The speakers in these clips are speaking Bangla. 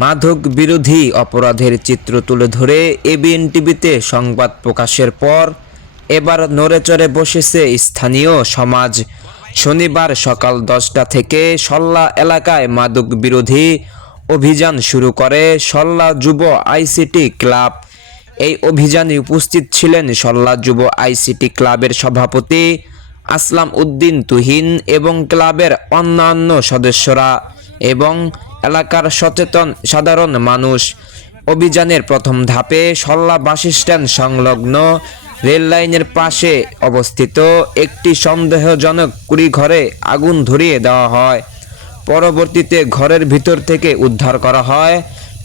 মাদক বিরোধী অপরাধের চিত্র তুলে ধরে এবিএন টিভিতে সংবাদ প্রকাশের পর এবার নড়েচড়ে বসেছে স্থানীয় সমাজ। শনিবার সকাল 10টা থেকে সল্লা এলাকায় মাদক বিরোধী অভিযান শুরু করে সল্লা যুব আইসিটি ক্লাব। এই অভিযানে উপস্থিত ছিলেন সল্লা যুব আইসিটি ক্লাবের সভাপতি আসলাম উদ্দিন তুহিন এবং ক্লাবের অন্যান্য সদস্যরা এবং এলাকার সচেতন সাধারণ মানুষ। অভিযানের প্রথম ধাপে সল্লা বাসস্ট্যান্ড সংলগ্ন রেল লাইনের পাশে অবস্থিত একটি সন্দেহজনক কুড়িঘরে আগুন ধরিয়ে দেওয়া হয়। পরবর্তীতে ঘরের ভিতর থেকে উদ্ধার করা হয়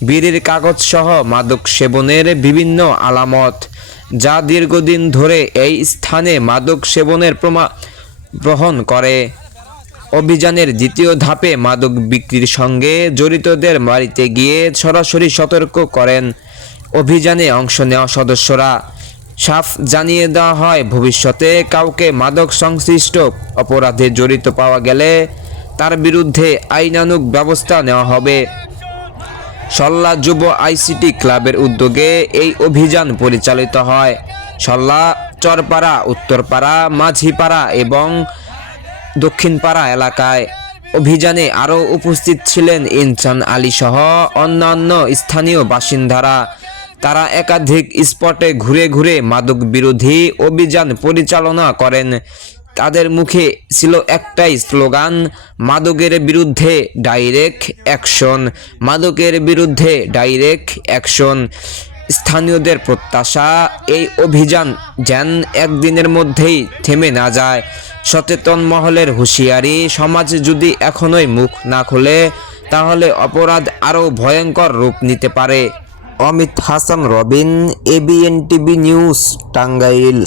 বিড়ির কাগজ সহ মাদক সেবনের বিভিন্ন আলামত, যা দীর্ঘদিন ধরে এই স্থানে মাদক সেবনের প্রমাণ বহন করে। অভিযানের দ্বিতীয় ধাপে মাদক বিক্রির সঙ্গে জড়িতদের বাড়িতে গিয়ে সরাসরি সতর্ক করেন। অভিযানে অংশ নেওয়া সদস্যরা সাফ জানিয়ে দেওয়া হয়, ভবিষ্যতে কাউকে মাদক সংশ্লিষ্ট অপরাধে জড়িত পাওয়া গেলে তার বিরুদ্ধে আইনানুগ ব্যবস্থা নেওয়া হবে। সল্লা যুব আইসিটি ক্লাবের উদ্যোগে এই অভিযান পরিচালিত হয়। সল্লা চরপাড়া, উত্তরপাড়া, মাঝিপাড়া এবং দক্ষিণপাড়া এলাকায়। অভিযানে আরও উপস্থিত ছিলেন ইনসান আলী সহ অন্যান্য স্থানীয় বাসিন্দারা। তারা একাধিক স্পটে ঘুরে ঘুরে মাদক বিরোধী অভিযান পরিচালনা করেন। তাদের মুখে ছিল একটাই স্লোগান, মাদকের বিরুদ্ধে ডাইরেক্ট অ্যাকশন, মাদকের বিরুদ্ধে ডাইরেক্ট অ্যাকশন। স্থানীয়দের প্রত্যাশা এই অভিযান যেন একদিনের মধ্যেই থেমে না যায়। সচেতন মহলের হুঁশিয়ারি, সমাজ যদি এখনোই মুখ না খোলে তাহলে অপরাধ আরও ভয়ঙ্কর রূপ নিতে পারে। Amit Hasan Robin, ABN TV news, Tangail.